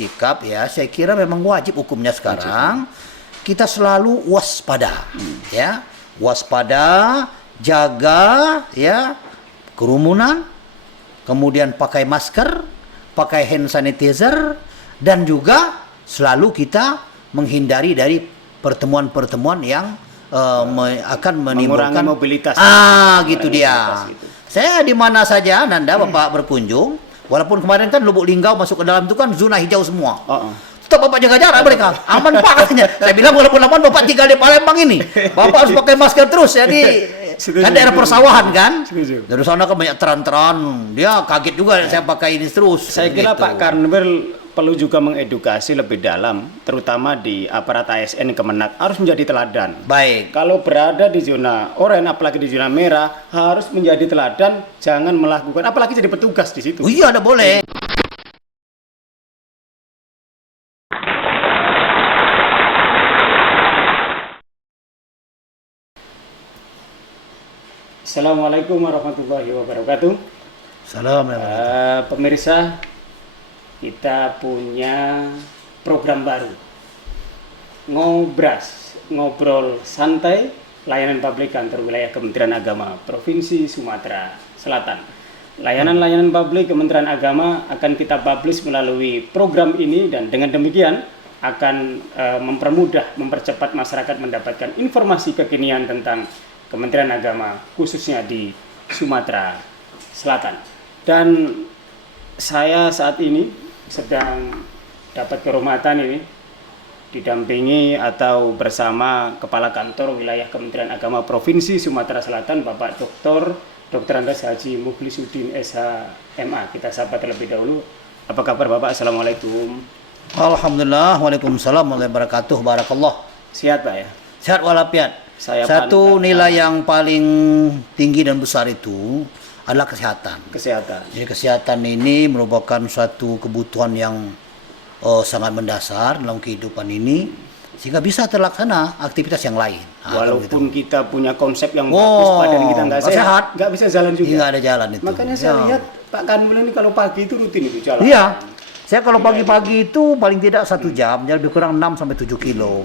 bersikap ya, saya kira memang wajib hukumnya sekarang kita selalu waspada, ya, waspada, jaga ya kerumunan, kemudian pakai masker, pakai hand sanitizer, dan juga selalu kita menghindari dari pertemuan-pertemuan yang akan menimbulkan mobilitas. Gitu dia. Saya di mana saja Nanda Bapak berkunjung, walaupun kemarin kan Lubuk Linggau masuk ke dalam itu kan zona hijau semua. Tetap Bapak jaga jarak mereka. Aman Pak katanya. Saya bilang walaupun aman Bapak tinggal di Palembang ini. Bapak harus pakai masker terus. Jadi kan daerah persawahan kan. Dari sana kan banyak teran-teran. Dia kaget juga saya pakai ini terus. Saya kira gitu. Pak Karnawil perlu juga mengedukasi lebih dalam, terutama di aparat ASN Kemenak harus menjadi teladan. Baik. Kalau berada di zona oranye, apalagi di zona merah, harus menjadi teladan, jangan melakukan, apalagi jadi petugas di situ. Oh iya, ada boleh. Assalamualaikum warahmatullahi wabarakatuh. Salam. Pemirsa, kita punya program baru, Ngobras, ngobrol santai, layanan publik kantor wilayah Kementerian Agama Provinsi Sumatera Selatan. Layanan-layanan publik Kementerian Agama akan kita publish melalui program ini, dan dengan demikian akan mempermudah, mempercepat masyarakat mendapatkan informasi kekinian tentang Kementerian Agama khususnya di Sumatera Selatan. Dan saya saat ini sedang dapat kehormatan ini didampingi atau bersama Kepala Kantor Wilayah Kementerian Agama Provinsi Sumatera Selatan, Bapak Dr. Andes Haji Mukhlisuddin SH.MA. Kita sapa terlebih dahulu. Apa kabar Bapak? Assalamualaikum. Alhamdulillah, waalaikumsalam warahmatullahi wabarakatuh. Barakallah. Sehat Pak ya? Sehat walafiat. Satu nilai yang paling tinggi dan besar itu adalah kesehatan. Jadi kesehatan ini merupakan suatu kebutuhan yang sangat mendasar dalam kehidupan ini, sehingga bisa terlaksana aktivitas yang lain. Walaupun kita punya konsep yang bagus, badan kita nggak sehat, nggak bisa jalan juga. Nggak ada jalan itu. Makanya saya lihat Pak Kanwil ini kalau pagi itu rutin itu jalan. Iya, saya kalau pagi-pagi itu paling tidak 1 jam, jadi lebih kurang 6 sampai 7 kilo.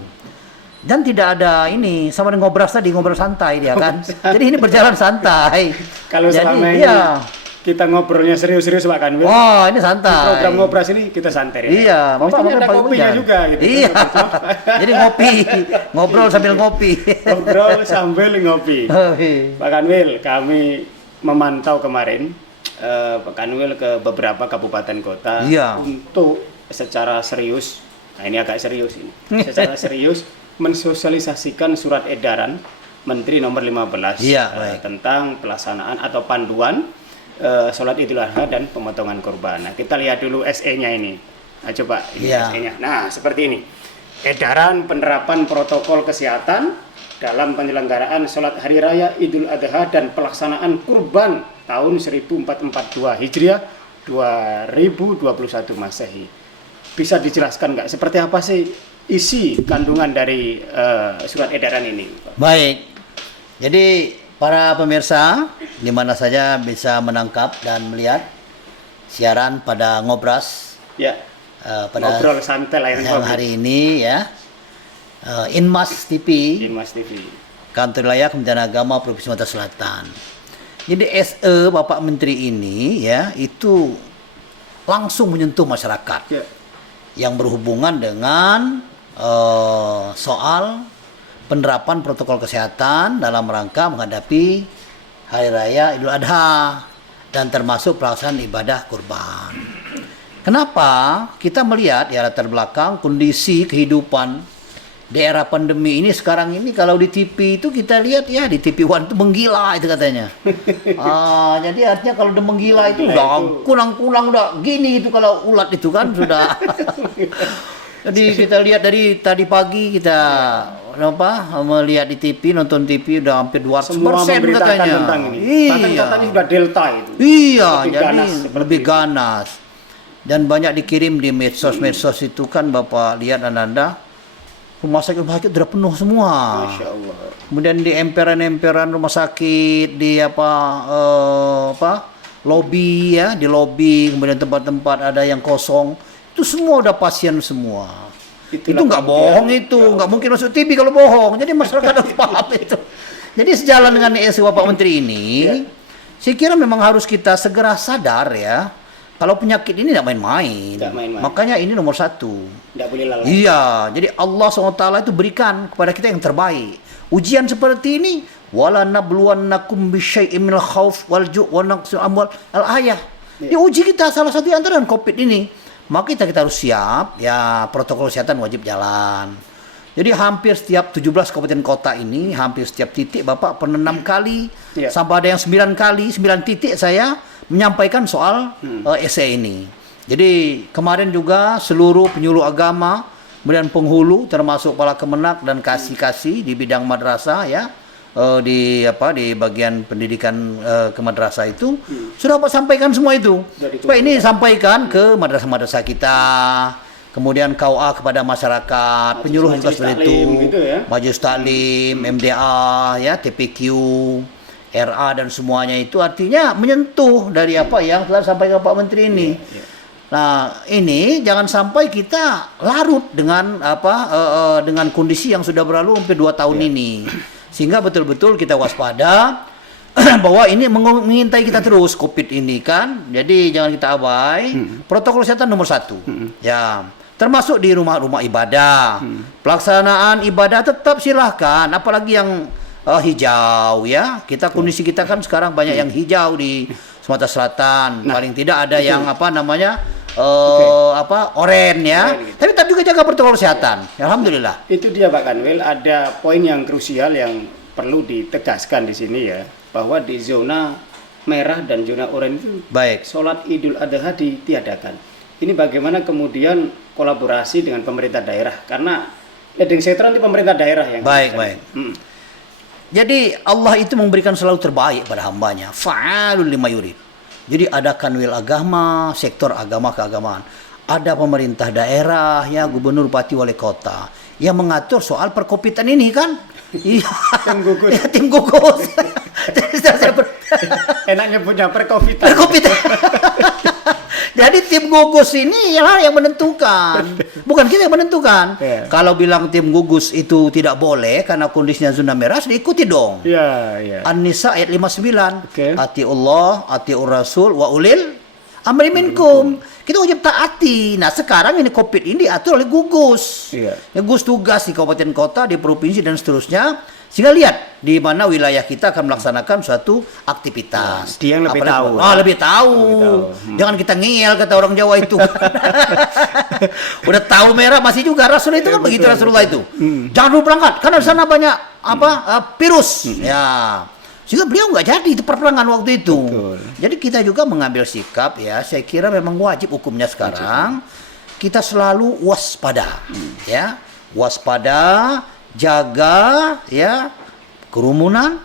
Dan tidak ada ini, sama dengan ngobras tadi, ngobrol santai dia kan. Jadi ini berjalan santai. Kalau selama ini kita ngobrolnya serius-serius Pak Kanwil. Oh, ini santai. Di program ngobras ini kita santai ya. Iya, Bapak ada kopinya juga gitu. Iya. Jadi ngopi, ngobrol sambil ngopi. Ngobrol sambil ngopi. Pak Kanwil, kami memantau kemarin Pak Kanwil ke beberapa kabupaten kota untuk secara serius. Nah, ini agak serius ini. Secara serius mensosialisasikan surat edaran Menteri nomor 15 tentang pelaksanaan atau panduan sholat Idul Adha dan pemotongan kurban. Nah, kita lihat dulu SE-nya ini. Nah, coba ini SE-nya. Nah, seperti ini. Edaran penerapan protokol kesehatan dalam penyelenggaraan sholat Hari Raya Idul Adha dan pelaksanaan kurban tahun 1442 Hijriah 2021 Masehi. Bisa dijelaskan nggak seperti apa sih isi kandungan dari surat edaran ini? Baik, jadi para pemirsa di mana saja bisa menangkap dan melihat siaran pada Ngobras pada ngobrol santai layanan hari ini ya, Inmas TV, Kantor Wilayah Kementerian Agama Provinsi Sumatera Selatan. Jadi SE Bapak Menteri ini ya itu langsung menyentuh masyarakat yang berhubungan dengan soal penerapan protokol kesehatan dalam rangka menghadapi Hari Raya Idul Adha dan termasuk pelaksanaan ibadah kurban. Kenapa? Kita melihat ya latar belakang kondisi kehidupan di era pandemi ini sekarang ini. Kalau di TV itu kita lihat ya, di TV One itu menggila itu katanya. Jadi artinya kalau udah menggila itu udah kunang-kunang udah gini gitu, kalau ulat itu kan sudah. Jadi kita lihat dari tadi pagi kita melihat di TV, nonton TV udah hampir 200% katanya. Tentang ini. Bahkan katanya sudah delta itu. Iya, jadi lebih ganas. Dan banyak dikirim di medsos itu kan Bapak lihat Anda, rumah sakit sudah penuh semua. Masya Allah. Kemudian di emperan-emperan rumah sakit, di lobi ya, di lobi, kemudian tempat-tempat ada yang kosong. Itu semua udah pasien semua. Itu nggak bohong itu, nggak mungkin masuk TV kalau bohong. Jadi masyarakat harus paham itu. Jadi sejalan dengan ESE Bapak Menteri ini, saya kira memang harus kita segera sadar ya, kalau penyakit ini tidak main-main. Makanya ini nomor 1. Tidak boleh lalai. Iya, jadi Allah SWT itu berikan kepada kita yang terbaik. Ujian seperti ini, wala nabluwannakum bisyai'im minal khauf wal ju' wa naqsil amwal al-ayah. Diuji kita salah satu antara Covid ini. Maka kita harus siap, ya protokol kesehatan wajib jalan. Jadi hampir setiap 17 kabupaten kota ini, hampir setiap titik Bapak pernah 6 kali, sampai ada yang 9 kali, 9 titik saya menyampaikan soal esai ini. Jadi kemarin juga seluruh penyuluh agama, kemudian penghulu termasuk kepala Kemenak dan kasih-kasih di bidang madrasah ya, di bagian pendidikan kemadrasah itu sudah Pak sampaikan semua itu. Supaya ini sampaikan ke madrasah-madrasah kita. Kemudian KUA kepada masyarakat, penyuluh juga seperti itu, gitu ya? Majelis Taklim, MDA, ya, TPQ, RA dan semuanya itu artinya menyentuh dari apa yang telah disampaikan Pak Menteri ini. Nah, ini jangan sampai kita larut dengan dengan kondisi yang sudah berlalu hampir 2 tahun ini, sehingga betul-betul kita waspada bahwa ini mengintai kita terus Covid ini kan. Jadi jangan kita abai. Protokol kesehatan nomor 1. Ya. Termasuk di rumah-rumah ibadah. Pelaksanaan ibadah tetap silahkan, apalagi yang hijau ya. Kondisi kita kan sekarang banyak yang hijau di Sumatera Selatan. Paling tidak ada yang oranye ya. Tapi tetap juga jaga protokol kesehatan. Alhamdulillah. Itu dia Pak Kanwil, ada poin yang krusial yang perlu ditegaskan di sini ya, bahwa di zona merah dan zona oranye itu sholat Idul Adha ditiadakan. Ini bagaimana kemudian kolaborasi dengan pemerintah daerah, karena leading sektor nanti pemerintah daerah yang baik. Jadi Allah itu memberikan selalu terbaik pada hambanya. Fa'alul lima yurid. Jadi ada kanwil agama, sektor agama keagamaan. Ada pemerintah daerah, ya gubernur, bupati, wali kota yang mengatur soal perkopitan ini kan. Iya. Tim gugus. Ya, tim gugus. Enaknya punya perkopitan. Jadi tim gugus ini yang menentukan, bukan kita yang menentukan. Kalau bilang tim gugus itu tidak boleh karena kondisinya zona merah, sudah ikuti dong. An-Nisa ayat 59. Atiullah, atiur Rasul, wa ulil amri minkum. Kita wajib taati. Nah sekarang ini Covid ini diatur oleh gugus. Gugus tugas di kabupaten kota, di provinsi dan seterusnya. Sehingga lihat di mana wilayah kita akan melaksanakan suatu aktivitas. Dia yang lebih tahu. Lebih tahu. Jangan kita ngeyel kata orang Jawa itu. Udah tahu merah masih juga Rasul itu kan begitu Rasulullah itu. Jangan dulu berangkat karena di sana banyak virus. Ya. Sehingga beliau nggak jadi itu perperangan waktu itu. Jadi kita juga mengambil sikap ya. Saya kira memang wajib hukumnya sekarang kita selalu waspada. Ya, waspada. Jaga ya kerumunan,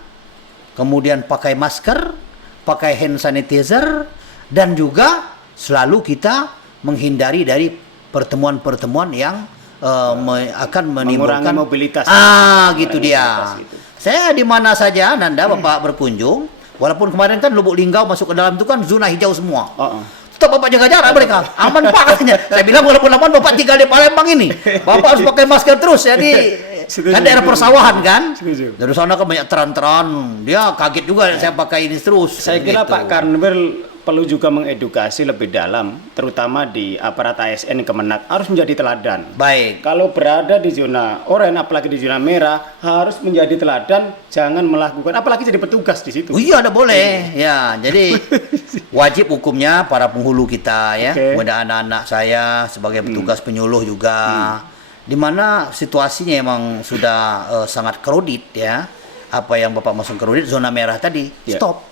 kemudian pakai masker, pakai hand sanitizer, dan juga selalu kita menghindari dari pertemuan-pertemuan yang akan menimbulkan mobilitas. Gitu dia. Saya di mana saja Nanda Bapak berkunjung, walaupun kemarin kan Lubuk Linggau masuk ke dalam itu kan zona hijau semua. Tetap Bapak jaga jarak mereka, aman Pak katanya. Saya bilang walaupun aman Bapak tinggal di Palembang ini, Bapak harus pakai masker terus. Jadi kan daerah persawahan kan. Dari sana kan banyak teran-teran. Dia kaget juga saya pakai ini terus. Saya kira Pak Kanwil perlu juga mengedukasi lebih dalam, terutama di aparat ASN Kemenak harus menjadi teladan. Baik. Kalau berada di zona oranye, apalagi di zona merah, harus menjadi teladan, jangan melakukan, apalagi jadi petugas di situ. Iya, ada boleh. Ya, jadi wajib hukumnya para penghulu kita ya, kemudian anak-anak saya sebagai petugas penyuluh juga. Di mana situasinya emang sudah sangat kredit ya. Apa yang Bapak maksud kredit, zona merah tadi, stop.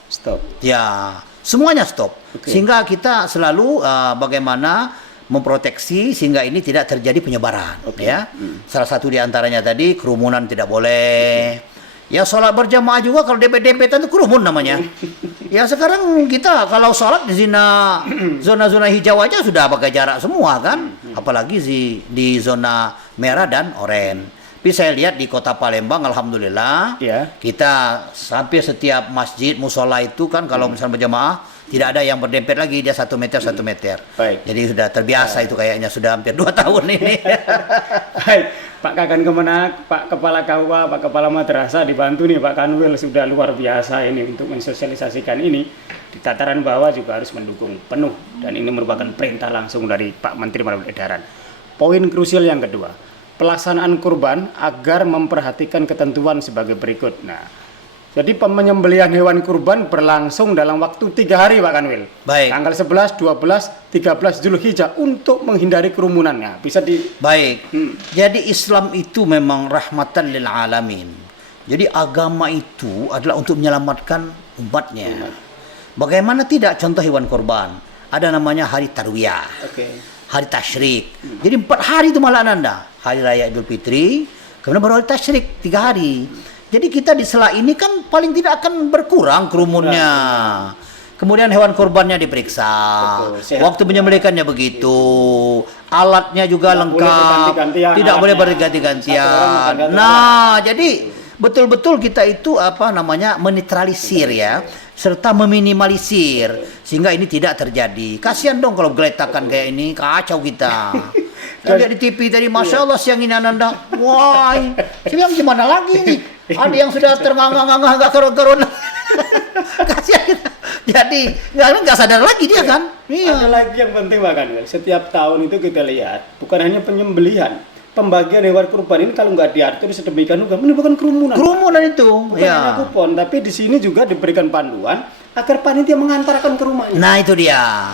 Ya, semuanya stop. Sehingga kita selalu bagaimana memproteksi sehingga ini tidak terjadi penyebaran ya. Salah satu di antaranya tadi kerumunan tidak boleh. Ya sholat berjamaah juga kalau dempet-dempetan itu kerumun namanya. Ya sekarang kita kalau sholat di zona-zona hijau aja sudah pakai jarak semua kan. Apalagi di zona merah dan oranye. Tapi saya lihat di kota Palembang alhamdulillah kita hampir setiap masjid musola itu kan kalau misalnya berjamaah Tidak ada yang berdempet lagi, dia 1 meter 1 meter. Baik. Jadi sudah terbiasa itu kayaknya sudah hampir 2 tahun ini. Baik, Pak Kakan Kemenak, Pak Kepala KUA, Pak Kepala Madrasah dibantu nih Pak Kanwil, sudah luar biasa ini untuk mensosialisasikan ini. Di tataran bawah juga harus mendukung penuh dan ini merupakan perintah langsung dari Pak Menteri melalui edaran. Poin krusial yang kedua, pelaksanaan kurban agar memperhatikan ketentuan sebagai berikut. Nah, jadi penyembelihan hewan kurban berlangsung dalam waktu 3 hari Pak Kanwil. Baik. Tanggal 11, 12, 13 Zulhijjah untuk menghindari kerumunannya. Bisa di... Baik. Jadi Islam itu memang rahmatan lil alamin. Jadi agama itu adalah untuk menyelamatkan umatnya. Bagaimana tidak contoh hewan kurban? Ada namanya hari tarwiyah. Hari tasyrik. Jadi 4 hari itu malah Anda. Hari raya Idul Fitri, kemudian baru hari tasyrik 3 hari. Jadi kita di sela ini kan paling tidak akan berkurang kerumunnya. Kemudian hewan kurbannya diperiksa. Waktu penyembelihannya begitu. Alatnya juga lengkap. Tidak boleh berganti-gantian. Nah, jadi betul-betul kita itu menetralisir ya, serta meminimalisir sehingga ini tidak terjadi. Kasihan dong kalau geletakan kayak ini, kacau kita. Lihat di TV tadi, Masya Allah siang ini Ananda, wah, siang gimana lagi nih? Ada yang sudah ternganga-nganga, nggak karuan-karuan. Kasihan kita. Jadi nggak sadar lagi dia kan. Iya. Ada lagi yang penting Pak Kanwil, setiap tahun itu kita lihat bukan hanya penyembelihan, pembagian hewan kurban ini kalau nggak diatur sedemikian rupa menimbulkan kerumunan. Kerumunan itu. Bukan hanya kupon, tapi di sini juga diberikan panduan agar panitia mengantarkan ke rumahnya. Nah itu dia.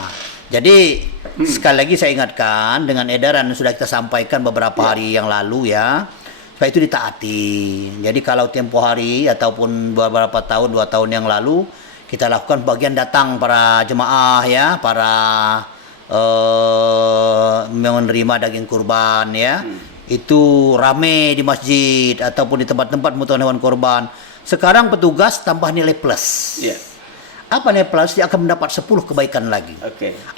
Jadi sekali lagi saya ingatkan dengan edaran yang sudah kita sampaikan beberapa hari yang lalu ya, supaya itu ditaati. Jadi kalau tempo hari ataupun beberapa tahun, 2 tahun yang lalu kita lakukan bagian datang para jemaah ya, para menerima daging kurban ya. Itu rame di masjid ataupun di tempat-tempat pemotongan hewan kurban. Sekarang petugas tambah nilai plus. Apa nilai plus? Dia akan mendapat 10 kebaikan lagi.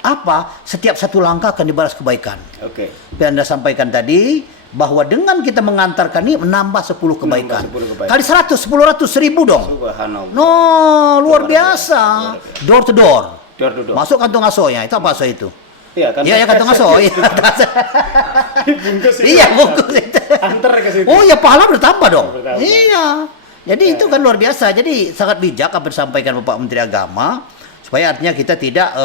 Apa? Setiap 1 langkah akan dibalas kebaikan. Yang Anda sampaikan tadi, bahwa dengan kita mengantarkan ini menambah 10 kebaikan. Kali 100, 10, 1000 dong. No, luar biasa. Door to door. Masuk kantong asonya. Itu apa aso itu? Iya, kantong aso. Iya, bungkus itu. Antar ke situ. Oh ya, pahala bertambah dong. Iya. Jadi itu kan luar biasa. Jadi sangat bijak apa disampaikan Bapak Menteri Agama supaya artinya kita tidak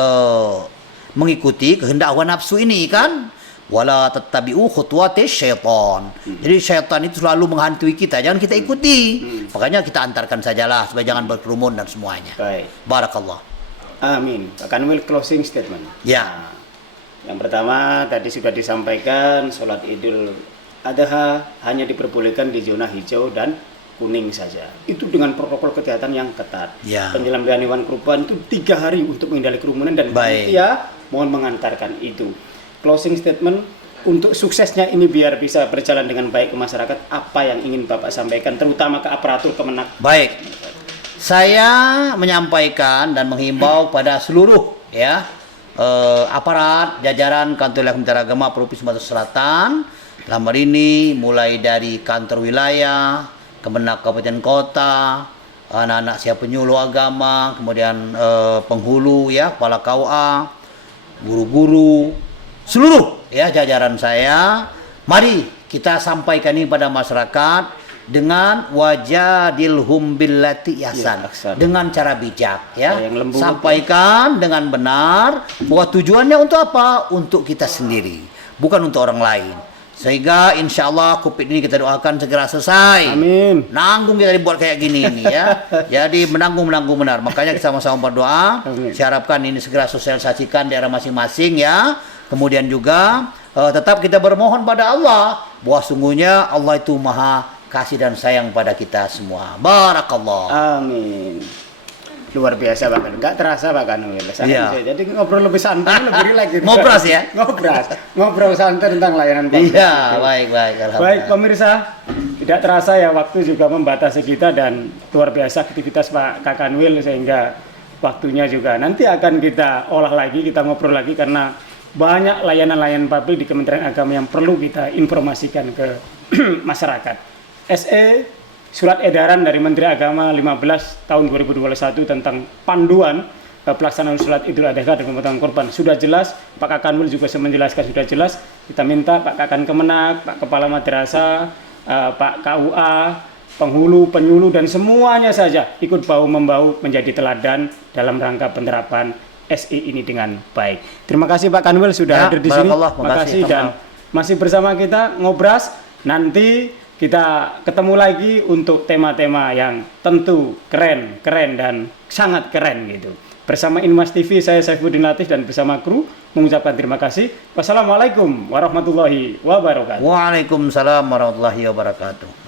mengikuti kehendak hawa nafsu ini kan. Wala tattabi'u khutuwatis syaitan. Jadi syaitan itu selalu menghantui kita, jangan kita ikuti. Makanya kita antarkan sajalah supaya jangan berkerumun dan semuanya. Baik. Barakallah. Amin. Pak Kanwil, closing statement. Ya. Yang pertama tadi sudah disampaikan, sholat Idul Adha hanya diperbolehkan di zona hijau dan kuning saja. Itu dengan protokol kesehatan yang ketat. Penyembelihan hewan kurban itu 3 hari untuk menghindari kerumunan dan panitia mohon mengantarkan itu. Closing statement untuk suksesnya ini biar bisa berjalan dengan baik ke masyarakat, apa yang ingin Bapak sampaikan terutama ke aparatur Kemenak? Baik. Saya menyampaikan dan menghimbau pada seluruh ya aparat jajaran Kantor Wilayah Kementerian Agama Provinsi Sumatera Selatan, dalam hal ini mulai dari kantor wilayah, Kemenak Kabupaten Kota, anak-anak siap penyuluh agama, kemudian penghulu ya, kepala KUA, guru-guru, seluruh ya jajaran saya, mari kita sampaikan ini pada masyarakat dengan wajadilhum billati ihsan, dengan cara bijak ya, sampaikan dengan benar bahwa tujuannya untuk apa? Untuk kita sendiri, bukan untuk orang lain. Sehingga insya Allah COVID ini kita doakan segera selesai. Amin. Nanggung kita dibuat kayak gini ini ya. Jadi menanggung benar. Makanya kita sama-sama berdoa. Saya harapkan ini segera sosialisasikan daerah masing-masing ya. Kemudian juga tetap kita bermohon pada Allah bahwa sungguhnya Allah itu maha kasih dan sayang pada kita semua. Barakallah. Amin. Luar biasa Pak Kanwil. Nggak terasa Pak Kanwil. Jadi ngobrol lebih santai, lebih rileks gitu. Ngobras ya? Ngobrol santai tentang layanan publik. Iya, baik. Baik pemirsa, tidak terasa ya waktu juga membatasi kita dan luar biasa aktivitas Pak Kanwil sehingga waktunya juga nanti akan kita olah lagi, kita ngobrol lagi karena banyak layanan-layanan publik di Kementerian Agama yang perlu kita informasikan ke masyarakat. SE Surat Edaran dari Menteri Agama 15 tahun 2021 tentang panduan pelaksanaan sholat Idul Adha dan pemotongan korban sudah jelas. Pak Kakanwil juga menjelaskan sudah jelas. Kita minta Pak Kakan Kemenak, Pak Kepala Madrasah, Pak KUA, penghulu, penyuluh dan semuanya saja ikut bahu-membahu menjadi teladan dalam rangka penerapan SI ini dengan baik. Terima kasih Pak Kanwil sudah hadir di sini. Terima kasih dan masih bersama kita Ngobras. Nanti kita ketemu lagi untuk tema-tema yang tentu keren dan sangat keren gitu. Bersama Inmas TV, saya Saifuddin Latif dan bersama kru mengucapkan terima kasih. Wassalamualaikum warahmatullahi wabarakatuh. Waalaikumsalam warahmatullahi wabarakatuh.